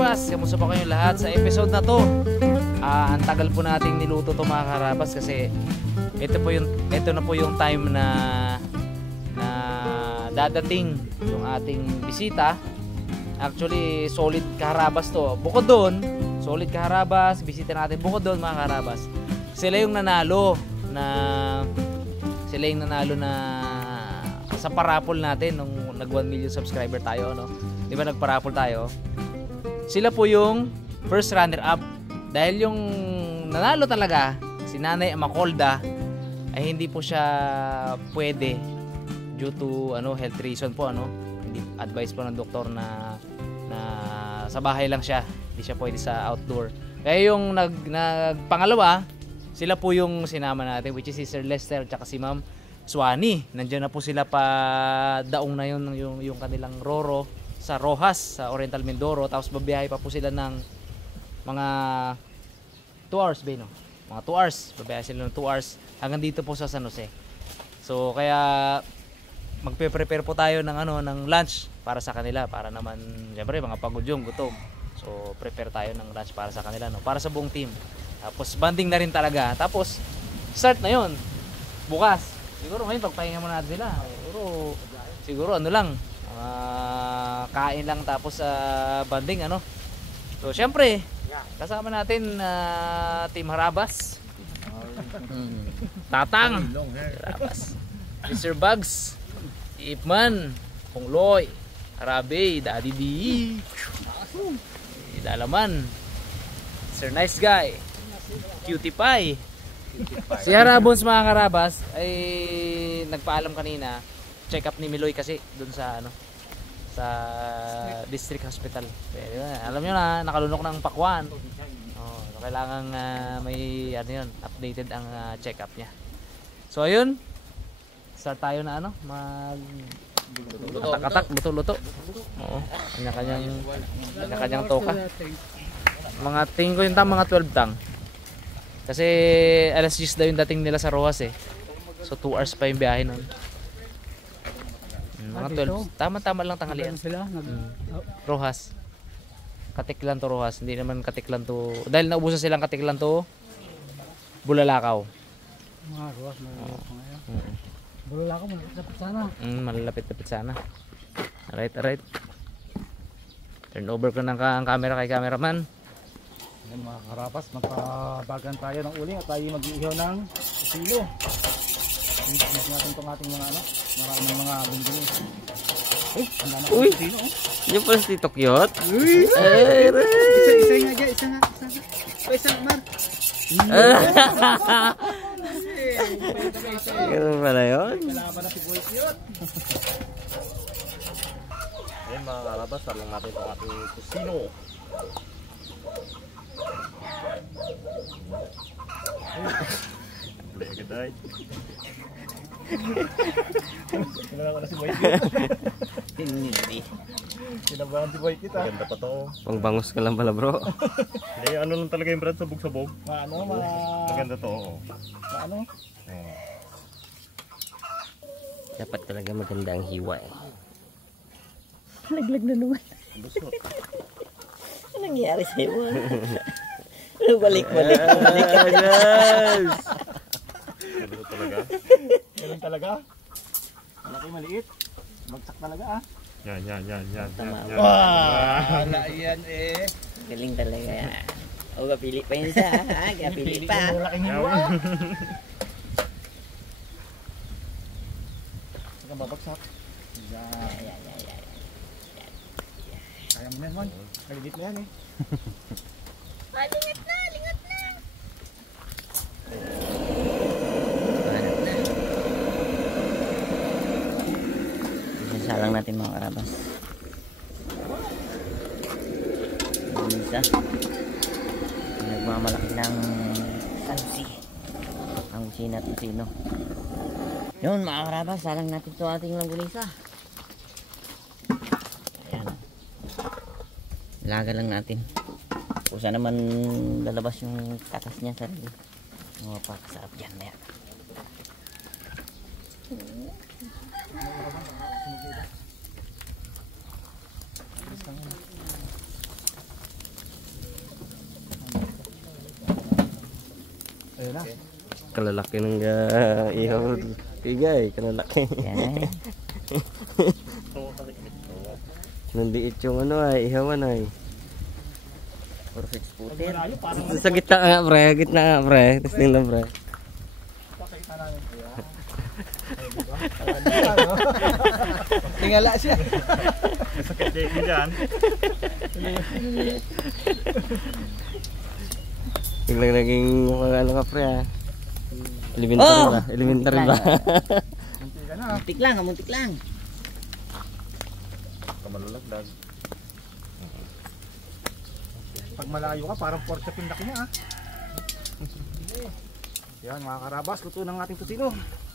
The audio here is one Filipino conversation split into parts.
karabas, kamusta pa kayong lahat sa episode na to? Ang tagal po nating niluto to mga karabas kasi ito na po yung time na dadating yung ating bisita. Actually, solid kaharabas to. Bukod doon, solid kaharabas, bisita natin. Bukod doon mga karabas, sila yung nanalo na sa parapol natin nung nag 1 million subscriber tayo, no? Di ba nagparapol tayo? Sila po yung first runner up. Dahil yung nanalo talaga, si Nanay Amacolda, ay hindi po siya pwede due to health reason po, hindi advice po ng doktor na sa bahay lang siya, hindi siya pwede sa outdoor. Kaya yung nagpangalawa, sila po yung sinama natin, which is si Sir Lester at si Ma'am Swani. Nandiyan na po sila pa daong na yung kanilang roro sa Rojas, sa Oriental Mindoro. Tapos babiyahe pa po sila ng mga 2 hours, no? Mga 2 hours. Babiyahe sila ng 2 hours hanggang dito po sa San Jose. So kaya magpe-prepare po tayo ng lunch para sa kanila, para naman syempre mga pagod yung gutom. So prepare tayo ng lunch para sa kanila, no? Para sa buong team. Tapos banding na rin talaga. Tapos start na 'yon. Bukas. Siguro ngayon pagpahinga muna natin sila. Siguro lang, kain lang tapos banding So syempre, kasama natin Team Harabas. Tatang Harabas. Mr. Bugs, Ipman, Pongloy, Harabe, Daddy D, Dalaman, Sir Nice Guy, Cutie Pie. Si Harabons mga karabas ay nagpaalam kanina, check up ni Miloy kasi dun sa sa district hospital. Alam nyo na, nakalunok ng pakwan. Kailangan may updated ang check up niya. So ayun, start tayo na katak-katak, luto-luto. Oo, kanya-kanyang toka. Mga tingin ko yung mga 12 tang. Kasi alas 10 daw yung dating nila sa Rojas eh. So 2 hours pa yung biyahe nun. Mga 12. Tama-tama lang tanghalian. Rojas. Katiklan to Rojas. Hindi naman Katiklan to. Dahil naubusan silang Katiklan to Bulalakaw. Rojas, malalapit ngayon. Bulalakaw, malalapit sana. Malalapit sana. Alright. Turn over ko ng camera kay cameraman. Yan mga karapas, magpabagan tayo ng uling at tayo mag-iihaw ng silo. Iihaw natin itong ating maraming mga bingkini. Handa na ang silo. Yung pala si Tokyot. Isa nga. Isa Mar. Ganun pala yun. Kalaban na si Boy Cute. Ayan mga karabas, salang natin itong ating kusino. Blake died. Kailangan ko na si Boy Kit. Hindi. Kinabahan si Boy Kit. Ganda pa to. Pangbangos ka lang pala bro. Hindi, lang talaga yung brand, sabog-sabog. Maganda to. Dapat talaga maganda ang hiwa eh. Laglag na naman. Anong nangyari sa'yo? Balik-balik. Yes! Ganito talaga. Ganun talaga. Malaki maliit. Bagsak talaga Yan. Wala yan eh. Galing talaga. O, kapili pa yun siya. Kapili pa. Malaking hiwa. Saka babagsak. Yan. Kaya mo na yan, Mon. Kaligit na yan eh. Lingat na. Salang natin mga karabas. Isa. Nagmamalaki ng salsi. Ang kusina at kusino. Yun mga karabas, salang natin ito ating langgunisa. Ayan. Laga lang natin. Kung saan naman lalabas yung katas niya sarili. Mapakasarap yan na yan. Ayun na. Kalalaki ng ihaw. Pigay, kalalaki. Yan. Nandiit yung ano ay, ihawan ay. Perfect spooter. Malayo, parang Sa gitna nga pre, gitna nga pre. Testing na pre. pakita namin. Tingala siya. Sakit din dyan. Biglang naging mukhang ano ka pre ah. Elementary ba? Elementary ba? Munti ka na. Muntik lang, muntik lang. Kamalulagdag. Pag malayo ka, parang pork chop yung laki niya, ah. Yan, mga karabas, luto ng ating tusino.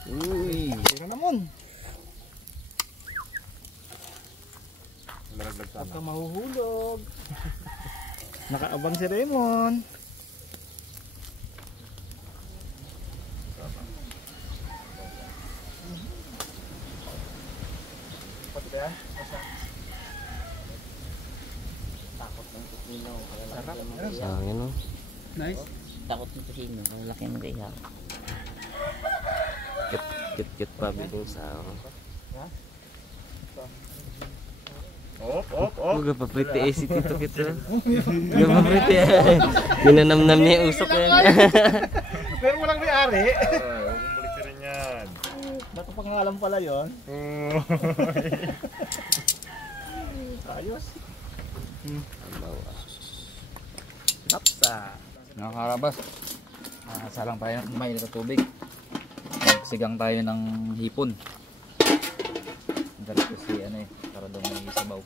Uy. Tira naman. Malaglag Huwag sana. ka mahuhulog. Nakaabang si Raymond. Pati ba yan? Takot ng tusino. Sarap. Sayang yun oh. Nice. Takot ng tusino. Malaki ng ihaw. Kit pa biling sa Op, op, op. Huwag pa pretty AC tito kito. Huwag pa pretty eh. Ginanamnam niya yung usok yan. Pero walang may-ari. Huwag mong balikirin yan. Bato pangalan pala yun. Ayos. Napsa. Mga karabas, salang tayo ng mainit na tubig. Magsigang tayo ng hipon. Dali ko si ano eh, para daw may sabaw.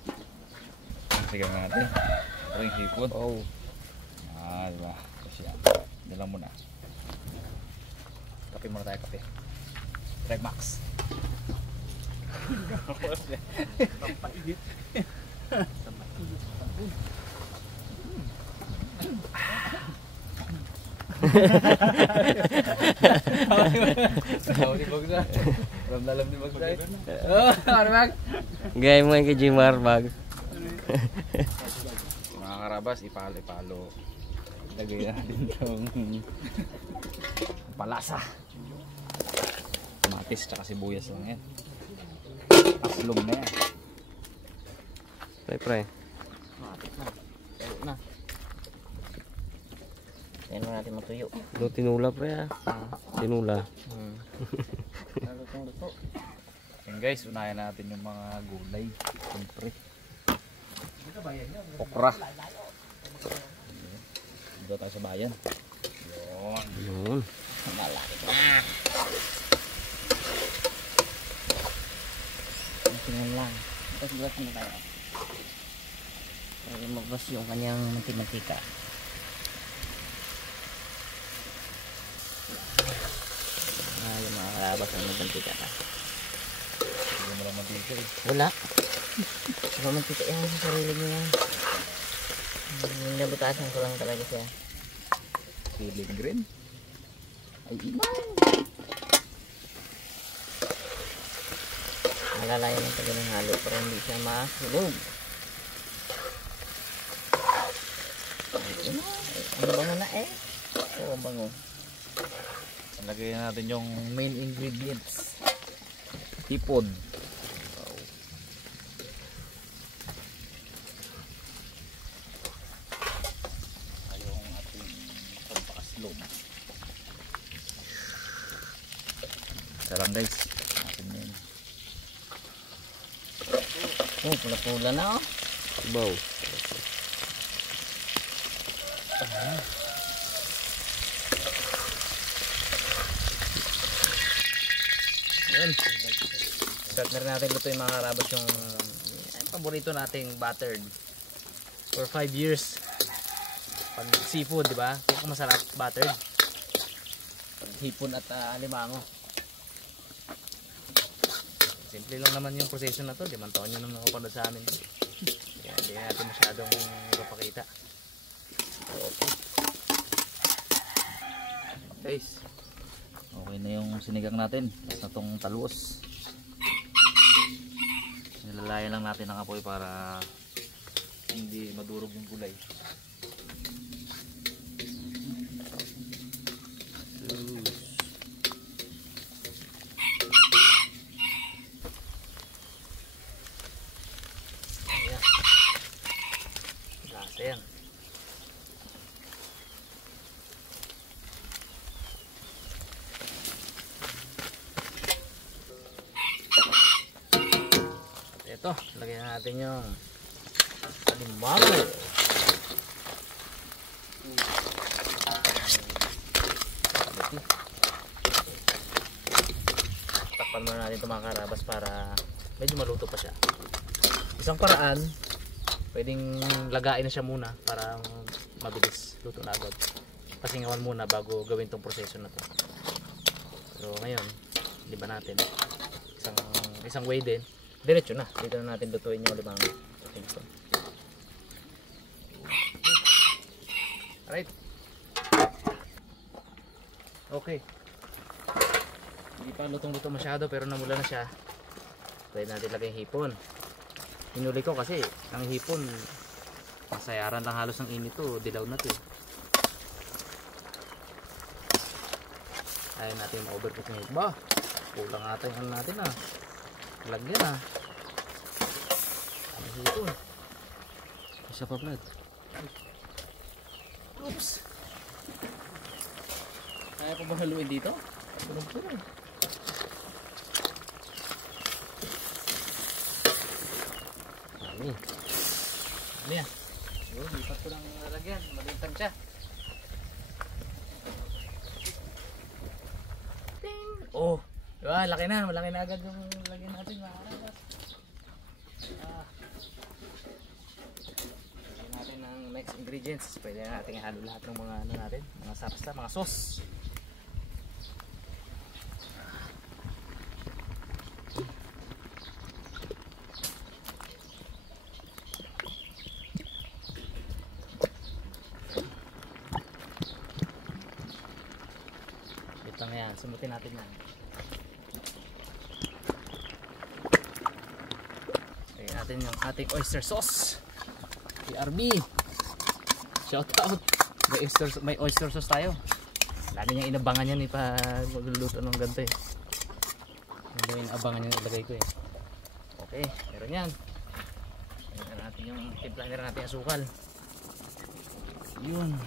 Sigang natin. Ito yung hipon. Oh. Diba? Kasi yan. Dala muna. Kape muna tayo, kape. Remax. Papaigit. Alam ni Bagda. Alam ni Bagda. Oh, Arbag. Gaya mo yung kay Jimar bag. Mga karabas, ipalo-ipalo. Lagay natin itong palasa. Kamatis tsaka sibuyas lang yan. Aslong na yan. Pre. Matik na. Tayo na. Yan mo natin matuyo. Ito tinula pre ah. Tinula. Lutong luto. Yan guys, unahin natin yung mga gulay. Siyempre. Okra. Dito tayo sa bayan. Yun. Yun. Malaki na. Tingnan lang. Tapos bukas na tayo. Para lumabas yung kanyang mantika. Yung mga karabas ang mantika na. Hindi mo lang mantika eh. Wala. Wala mantika yan sa sarili niya. Nabutasan ko lang talaga siya. Siling green. Ay, iman. Malalayan ng taga ng halo para hindi siya mahulog. Ang bango na eh. Oo, ang bango. Lagay natin yung main ingredients. Hipon. Yung ating pampakaslog. Isa lang guys. Natin yun. Oh, pula-pula na oh. Baw. Yun. Start na rin natin luto yung mga karabas yung paborito nating buttered. For 5 years. Pag seafood, di ba? Kung masarap buttered. Pag hipon at alimango. Simple lang naman yung proseso na to. 5 taon nyo nang nakapanood sa amin. Kaya hindi natin masyadong ipapakita. Okay. Guys. Okay na yung sinigang natin. Tapos na tong talus. Nilalayan lang natin ang apoy para hindi madurog yung gulay. Ito, lagyan natin yung alimango. Takpan muna natin ito mga karabas para medyo maluto pa siya. Isang paraan, pwedeng lagain na siya muna para mabilis luto na agad. Pasingawan muna bago gawin tong proseso na to. So ngayon, di ba natin isang way din, diretso na. Dito na natin lutuin yung alimango. Alright. Okay. Hindi pa lutong-luto masyado pero namula na siya. Pwede natin lagay yung hipon. Hinuli ko kasi ang hipon masayaran lang halos ng init to, dilaw na to. Ayaw natin ma-overcook ng hipon. Bah, kulang ata yung ano natin ah. Lagyan ah. Ano hipon? Isa pa Vlad. Oops. Kaya ko ba haluin dito? Punong-punong. Dami. Ano yan? Lipat ko ng lalagyan. Malintang siya. Ting! Oh! Diba? Laki na. Malaki na agad yung lalagyan natin. Lagyan natin ng next ingredients. Pwede na natin ihalo lahat ng mga ano natin. Mga sarsa, mga sauce. Yan, sumutin natin yan. Lagyan natin yung ating oyster sauce. PRB. Shout out. May oyster sauce tayo. Lagi niyang inabangan yan pag magluluto ng ganito eh. Hindi yung inabangan yung ilagay ko eh. Okay, meron yan. Lagyan natin yung timplahan natin asukal. Yun.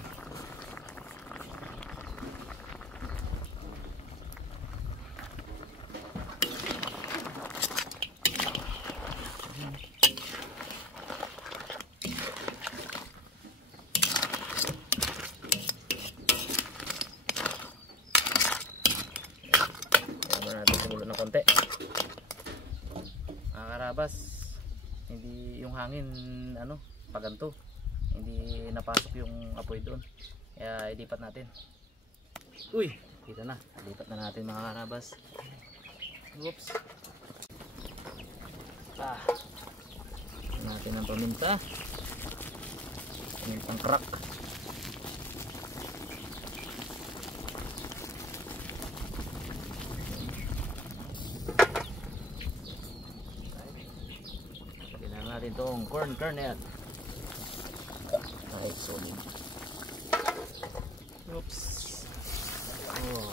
Konti. Mga karabas, hindi yung hangin ano, paganto. Hindi napasok yung apoy doon. Kaya ilipat natin. Uy, dito na. Ilipat na natin mga karabas. Oops. Natin ang paminta. Pamintang crack. Natin itong corn kernel. Ay, solid. Oops. Oh.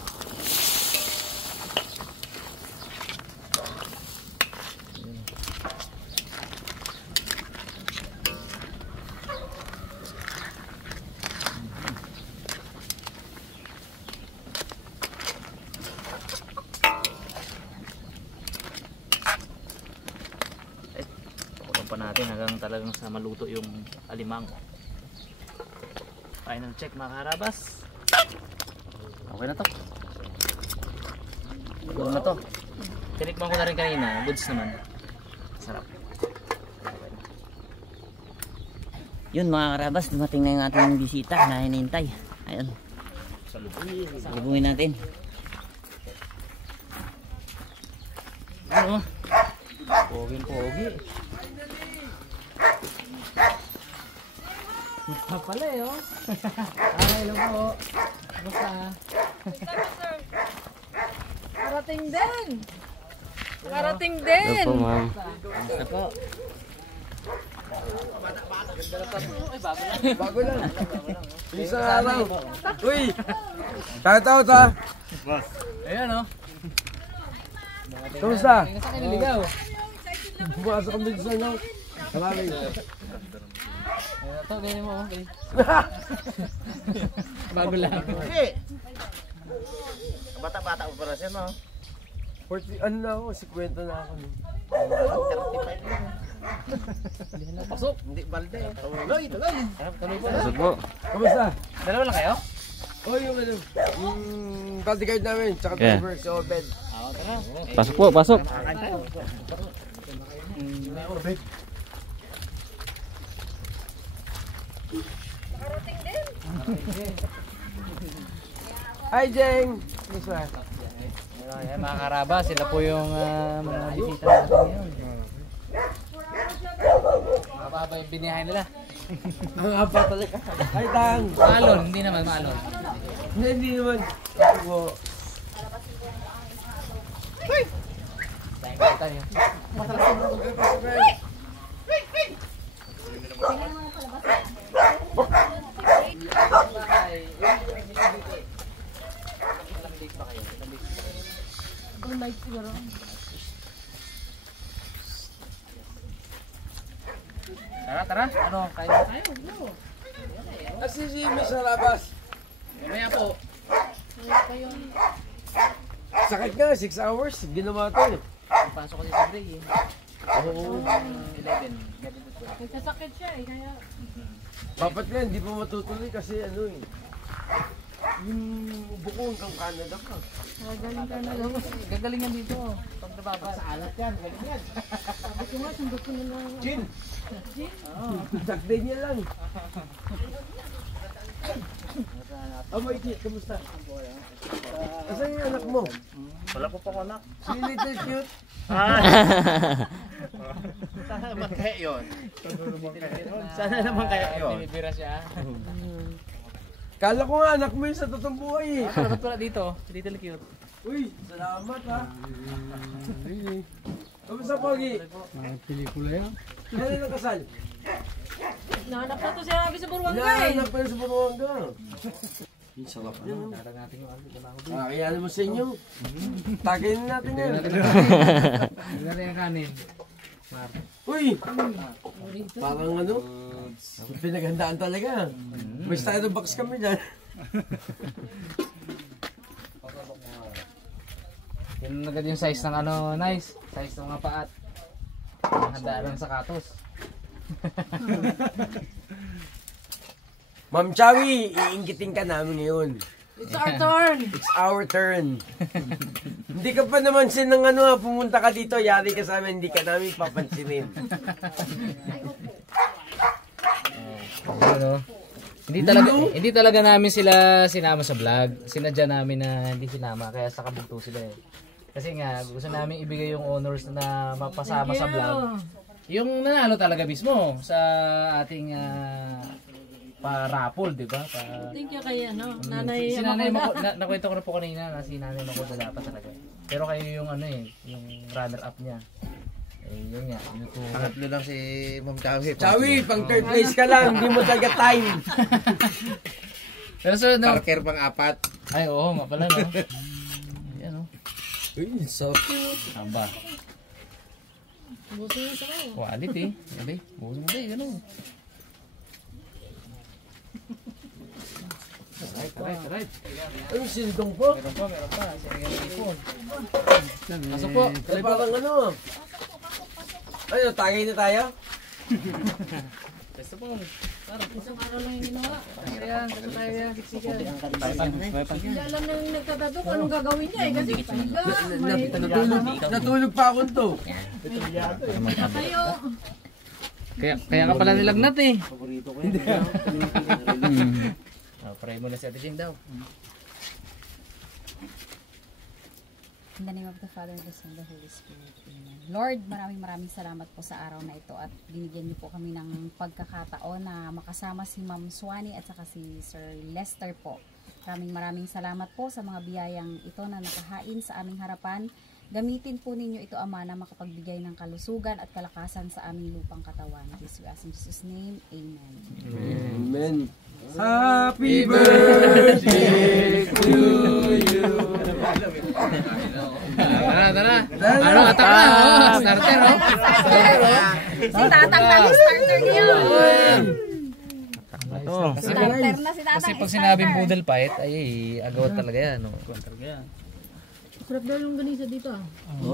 Pa natin hanggang talagang sa maluto yung alimango. Final check mga karabas. Okay na to. Siguro na to. Tinikman ko na rin kanina. Goods naman. Sarap. Yun mga karabas, dumating na yung ating bisita na hinihintay. Ayun. Salubungin natin. Ano? Pogi. Pala eh oh. Hello po. Basta. Karating din. Karating din. Opo ma'am. Basta po. Bago lang. Isang araw. Uy! Shout-out ha! Boss. Ayan oh. Kamusta? Sa akin niligaw. Bukas ang bilis na nyo. Maraming. Ito, ganyan mo okay. Bago lang. Bata-bata operasyon mo. 40, ano na ako, 50 na ako. Pasok. Hindi, balde. Tuloy. Tuloy po. Pasok po. Kamusta? Dalawa lang kayo? Oh, yung ano, yung bodyguard namin, tsaka Yeah. driver, si Obed. Pasok po, pasok. Nakarating din. Hi, Jeng! Kamusta? Ayan, mga karaba, sila po yung mga bisita natin ngayon. Mababa yung biniyahin nila. Ang haba talaga. Hi, Tang! Maalon, hindi naman maalon. Hindi naman. Ako. Tayo. Tara. Ano, kain na tayo. Kasi si Miss Harabas. Mamaya po. Sakit nga, 6 hours. Ginawa to eh. Pasok ko sa break eh. Oo. 11. Nagkasakit siya eh. Kaya Dapat nga, hindi pa matutuloy kasi ano eh. Yung buko hanggang Canada ka. magaling ka na lang. Gagaling yan dito. Pag nababa. Sa alat yan. Galing yan. Sabi ko nga, sundot ko na lang. Chin! Sagday niya lang. Oh, Mikey, kamusta? Asan yung anak mo? Wala po pa anak. Si Little Cute. Sana naman kaya yun. Sana naman kaya yun. Binibira siya. Kala ko nga anak mo yun sa totoong buhay eh. Dapat pala dito. Little cute. Uy, salamat ha. Kamusta, Pogi? Pelikula yan. Kailan ang kasal? Nahanap na to siya nabi sa Buruanga eh. Hinahanap pa yun sa Buruanga. Sarap yan. Kaya naman sa inyo. Tagayin natin yan. Gagaling ang kanin. Uy! Parang ano? Pinaghandaan talaga. May styro box kami dyan. Yun agad yung size ng ano, nice. Size ng mga paat. Handaan lang sa katos. Ma'am Chawi, iinggitin ka namin ngayon. It's our turn. It's our turn. Hindi ka pa naman sinang ano, pumunta ka dito, yari ka sa amin, hindi ka namin papansinin. Ano? Hindi talaga namin sila sinama sa vlog. Sinadya namin na hindi sinama kaya sa kabugto sila eh. Kasi nga gusto namin ibigay yung honors na mapasama sa vlog. Yung nanalo talaga mismo sa ating pa-raffle, di ba? Thank you kay Nanay Si Nanay Makuda. nakwento ko na po kanina na si Nanay Makuda dapat talaga. Pero kayo yung ano eh, yung runner-up niya. Eh, yun nga, YouTube. Pangatlo lang si Ma'am Chawi. Chawi, pang third place ka lang, hindi mo talaga time. Pero so, no? Parker pang apat. Ay, oo nga pala, no? Ayan, no? Uy, so Aba. Buso yung sabaw. Quality. Yabi, buso mo ba eh, gano'n. Right. Ano, sildong po? Meron pa. Sige, ipon. Pasok po. Ay, parang ano. Ano, tagay na tayo? Basta po. Isang araw lang yung ginawa. Ayan, kasi tayo yan. Siksikan. Hindi alam na yung nagtatato kung anong gagawin niya eh. Kasi pahiga, may Natulog pa ako to. tayo. Kaya ka pala nilagnat eh. Paborito ko yun. Pray mo na si Ate Jing daw. In the name of the Father, and the Son, and the Holy Spirit. Amen. Lord, maraming salamat po sa araw na ito at binigyan niyo po kami ng pagkakataon na makasama si Ma'am Swanee at saka si Sir Lester po. Maraming salamat po sa mga biyayang ito na nakahain sa aming harapan. Gamitin po ninyo ito, Ama, na makapagbigay ng kalusugan at kalakasan sa aming lupang katawan. This we ask in Jesus' name. Amen. Amen. Happy birthday to you. Tara. Ano, atak na. Starter, no? Si Tatang tali starter niyo. Starter na si Tatang. Kasi pag sinabing poodle fight, ay agawat talaga yan. No? Sarap daw yung ganisa dito ah.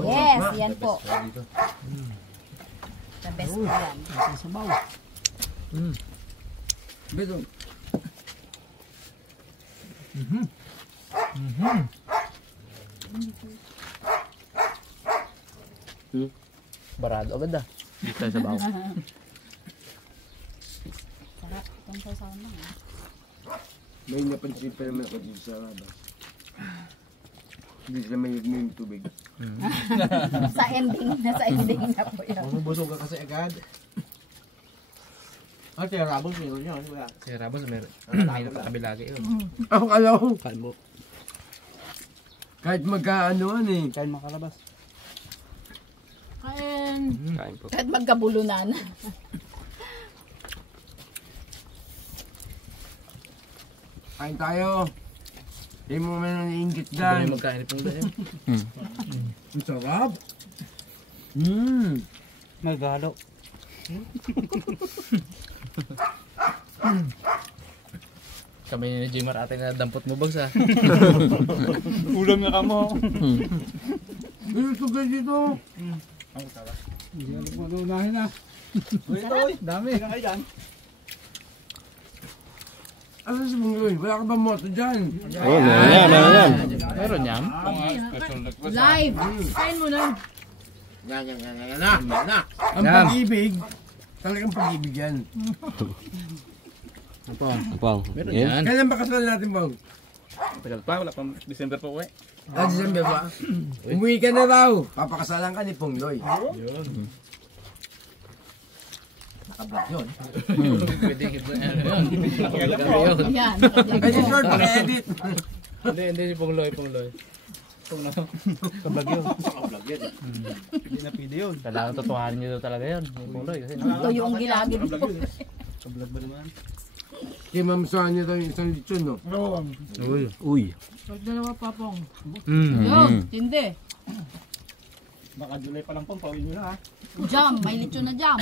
Yes, yan po. The best po yan. Beto. Barado agad ah. Dito tayo sa bawo. Sarap. Itong sausawan lang. May napansin pa naman ako dito sa labas. Hindi sila may yung tubig. Sa ending na po yun. Bumubusog ka kasi agad. Ah, kaya Rabos meron yun. Wala. Si Rabos meron. Mahirap sa kabila kayo. Ako kala ko. Kalmo. Kahit magkaanoan eh. Kain makalabas. Kain. Kain po. Kahit magkabulunan. Kain tayo. Hindi mo man naiingit Dahil dyan. magkain pong dahil. Ang sarap. Nagalo. Kami ni Jimar ate na dampot mo bags ah. Ulam na kamo. Gusto ka dito. Hindi alam mo unahin na. Dami. Kailan kayo dyan? Ano si Bungoy? Wala ka ba moto dyan? Meron yan. Live. Kain mo na. Yan na. Ang pag-ibig, talagang pag-ibig yan. Meron yan. Kailan ba kasal natin, Bang? Tagal pa, wala pang December pa uwi. Ah, December ba? Umuwi ka na raw. Papakasalan ka ni Pongloy. Pwede kita ano yun. Yan. Kasi short, edit. Hindi si Pongloy. Kablag yun. Hindi na pwede yun. Kailangan totohanin nyo talaga yun. Yung Pongloy kasi. Ito yung gilagid mo. Kablag ba naman? Kay Ma'am Sonia daw yung isang lechon, no? Uy. Pag dalawa pa pong. Mm. Yo, hindi. Baka July pa lang pong, pauwi nyo na ha. Jam, may lechon na jam.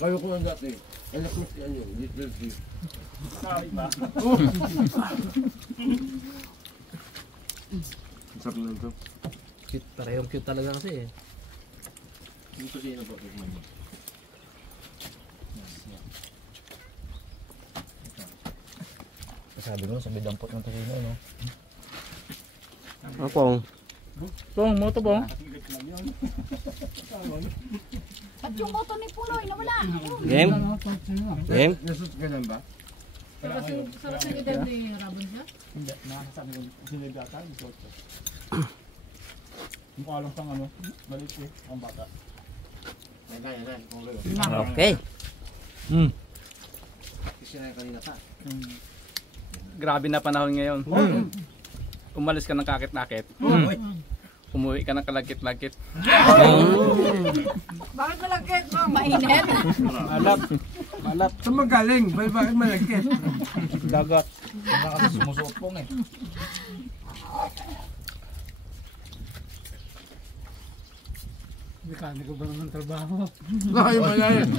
Kayo ko lang dati. Anak ko si ano, Little G. Iba. Sarap na ito. Cute. Parehong cute talaga kasi eh. Dito sino po. Sabi ko, sabi dampot ng tosino, no? Pong, moto pong. At yung moto ni Puloy na wala. Game? Nasus ka lang ba? Sa edad ni Rabon siya? Hindi, nakakasabi ko. Sinigata, 18. Mukha lang pang ano, maliit eh, ang bata. Okay. Kasi na kanina pa. Grabe na panahon ngayon. Umalis ka ng kakit-nakit. Umuwi ka ng kalagkit-lagkit. Bakit malagkit mo? Mainit. Malat. Saan magaling? Bakit malagkit? Dagat. Wala kasi sumusuot pong eh. Mekaniko ba naman trabaho? Ay, wala yun.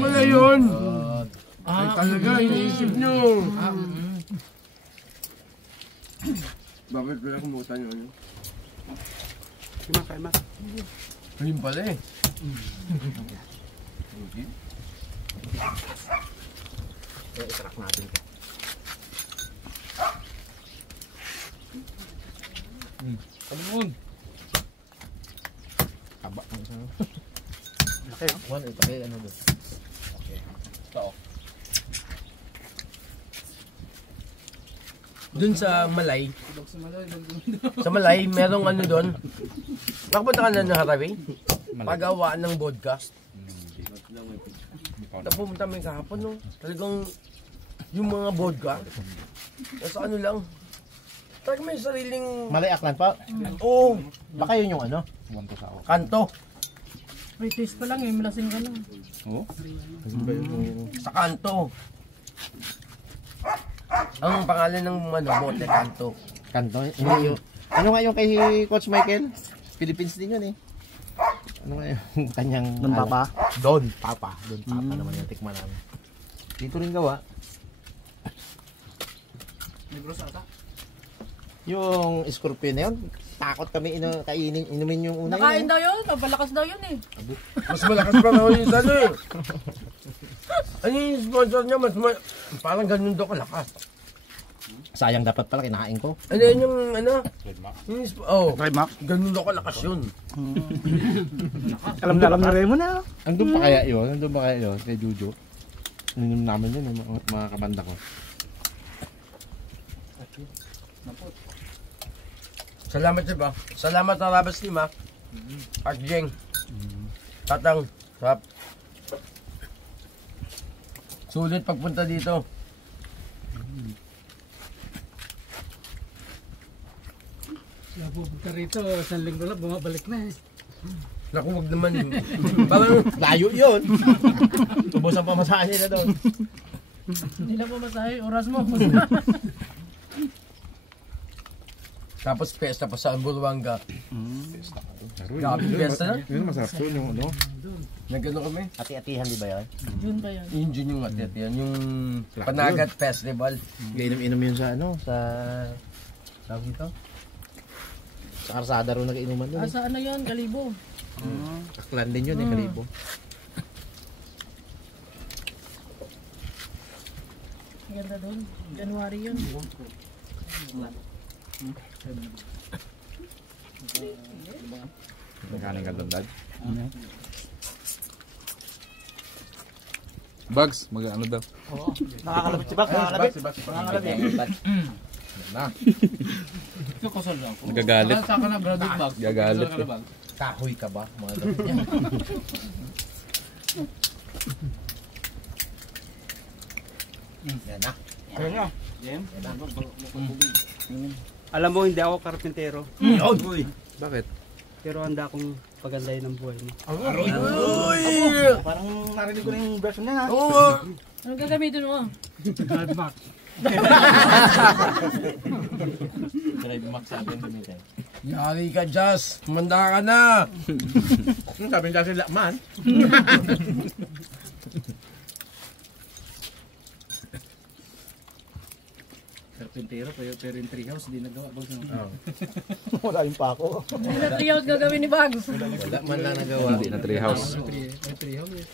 Wala yun. Ay, talaga, iniisip nyo. Bakit wala kumutan nyo? Kaya ma. Ayun pala eh. Isarak natin. Kamungon. Taba ng isa. Laki oh. One, ipagay ano doon. Okay. Ito. Dun sa Malay. Sa Malay, merong ano doon. Nakapunta ka na ng Haraway? Pagawaan ng podcast. Napumunta kami kahapon, no? Talagang yung mga vodka, nasa ano lang. Talagang may sariling... Malay Aklan pa. Oo, Baka yun yung ano? kanto. May taste pa lang eh, malasing ka lang. Sa kanto. Ang pangalan ng ano, bote, kanto. Kanto. Ano nga yung kay Coach Michael? Philippines din yun eh. Ano nga yung kanyang... Don Papa? Don Papa. Don Papa naman yung tikman namin. Dito rin gawa. Negros ata. Yung scorpion na yun, takot kami inumin yung una Nakain yun. daw yun. Mabalakas daw yun eh. Mas malakas pa nga yung salo eh. Ano yung sponsor niya? Parang ganun daw kalakas. Sayang dapat pala kinain ko. Ano yun yung ano? Right, Mac? Ganun daw kalakas yun. Alam na Remo na. Andun pa kaya yun? Andun pa kaya yun? Kay Juju. Ninom namin yun, mga kabanda ko. Salamat siya ba? Salamat na Rabas Team ha. At Jeng. Tatang. Rap. Sulit pagpunta dito. Napupunta rito, isang linggo lang, bumabalik na eh. Naku, wag naman. Parang Layo yun! Tubos ang pamasahe nila doon. Hindi lang pumasahe. Oras mo. tapos pesta pa sa Amburuanga. Grabe pesta na. Yun, masarap doon yung ano. Nagano kami? Ati-atihan di ba yun? June ba yun? Yun yun yung atit yan. Yung Panagat Festival. Gainom-inom yun sa ano, sa... Tawag dito? Sa karsada rin nag-inuman doon. Saan na yun? Kalibo. Kaklan din yun eh, Kalibo. Ganda doon. January yun. Nagkanin ka doon, Dad? Bugs, mag-ano daw? Nakakalabit si Bak, nakakalabit. Nagagalit. Gagalit. Kahoy ka ba? Mga dapat niya. Yan na. Kaya nga. Alam mo, hindi ako karpintero. Bakit? Pero handa akong pagandahin ang buhay mo. Parang narinig ko na yung version niya ha. Anong gagamitin mo? Drive Mac. Drive Max sa akin gamitin. Yari ka, Jazz. Kumanda ka na. Sabi niya sila, man. Karpintero, pero yung treehouse, hindi nagawa. Wala yung pa ako. Hindi na trios gagawin ni Bags. Wala man lang nagawa. Hindi na treehouse. May treehouse eh.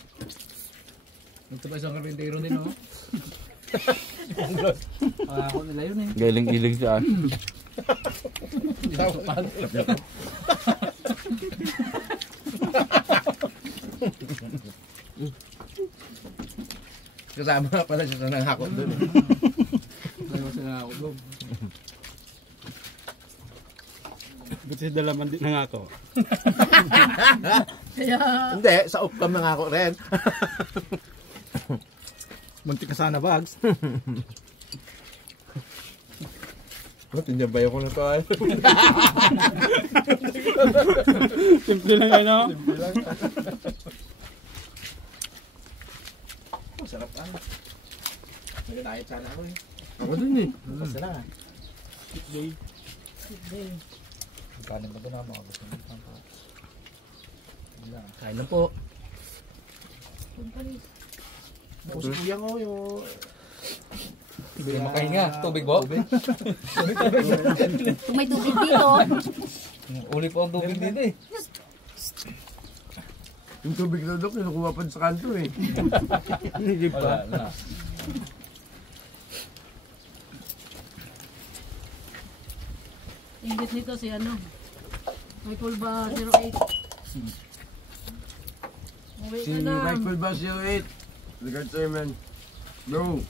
Ito pa isang karpintero din oh. Ako nila yun eh. Galing-iling siya. Kasama nga pala siya sa nanghakot doon. Ayaw sila ako doon. Buti dalaman din na ako. Kaya, Hindi, sa upcam nangako rin. Muntik ka sana Bags. Tinabay ako na tayo. Simple lang ano? Simple lang. Masarap ano. Nagdayat sana ako eh. Ako din eh. Basta lang ah. Kanin ba ito na mga gusto mo? Kain lang po. Puso ko yan ko yung... Hindi na makahinga. Tubig po? Kung may tubig dito, Uli po ang tubig dito eh. Yung tubig na doon, kinukuha pa sa kanto eh. Hindi pa. Wala na. ingit nito si ano. Michael ba 08? Uwi Si ka na. Michael Basio 8. Regard sa'yo, man. Bro.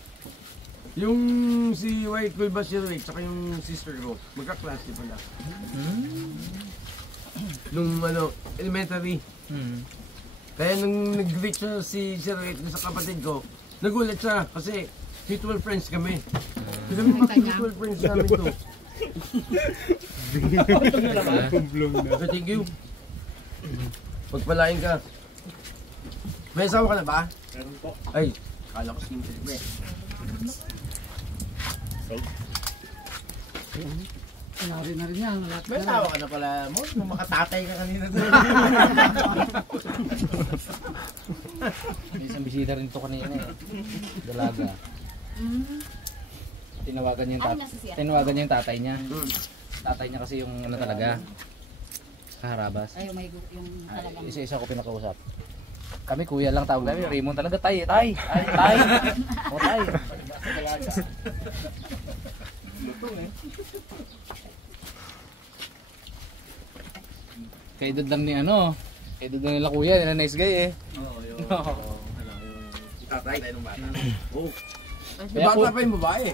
Yung si Michael Basio 8, saka yung sister ko, magkaklase pala. Nung ano, elementary. Kaya nung nag-greet siya si Sir 8 sa kapatid ko, nagulat siya kasi mutual friends kami. Kasi mutual friends namin to. So, thank you. Pagpalain ka. May asawa ka na ba? Meron po. Ay, kala ko simple. Sinari na rin yan. Lahat May tawa ka na pala mo. Nung makatatay ka kanina doon. May isang bisita rin ito kanina eh. Dalaga. Tinawagan niya yung tatay niya. Tatay niya kasi yung ano talaga. Kaharabas. Ay, may yung talagang. Isa-isa ko pinakausap. Kami kuya lang tawag namin. Raymond talaga tay. O tay. Kay dad lang ni ano. Kay dad lang nila kuya. Nila nice guy eh. Oo, yung tatay ng bata. Oh, Bata pa yung babae.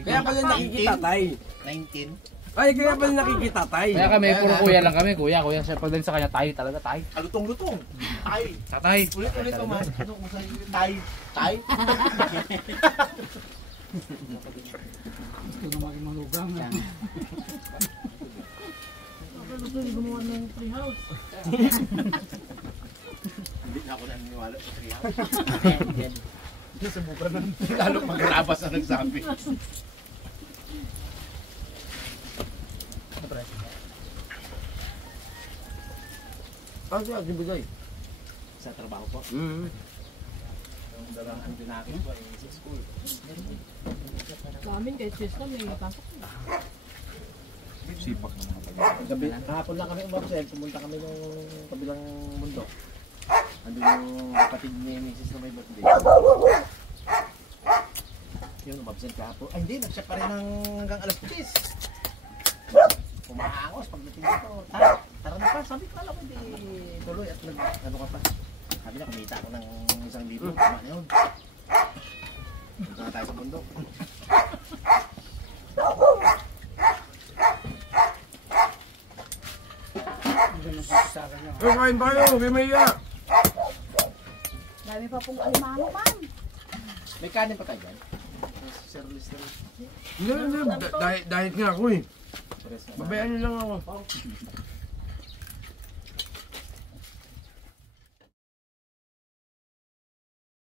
Kaya pala nakikitatay. 19. Ay, kaya pala nakikitatay. Kaya kami, puro kuya lang kami. Kuya. Siya pag din sa kanya, tay talaga, tay. Alutong-lutong. Tay. Tatay. Ulit-ulit naman. Ano kung sa'yo? Tay. Tay. Gusto na maging malugang. Gumawa ng treehouse. Hindi na ako naniniwala sa treehouse. Nasubukan na. Lalo magrabas ang nagsabi. Ano siya, sibigay? Sa trabaho po. Mm. Yung dalawang ang dinakit ko ay sa school. Sa amin, kahit fiesta, may pasok. Sipak ng mga pag-ibig. Gabi, kahapon lang kami umabsent. Pumunta kami ng kabilang mundo. Andun yung kapatid ni Mrs. na may birthday. Yung umabsent kahapon. Ay hindi, nag-shop pa rin hanggang alas 10. Pumaangos pagdating dito. Tara na pa, sabi ko alam ko hindi tuloy at ano ka pa. Sabi niya, kumita ako ng 1,000. Tama na yun. Punta na tayo sa bundok. Ay, kain tayo, kay Maya. Dami pa pong alimano, ma'am. May kanin pa tayo dyan? Sir Lister. Hindi, diet nga ako eh. Babayaan niyo lang ako.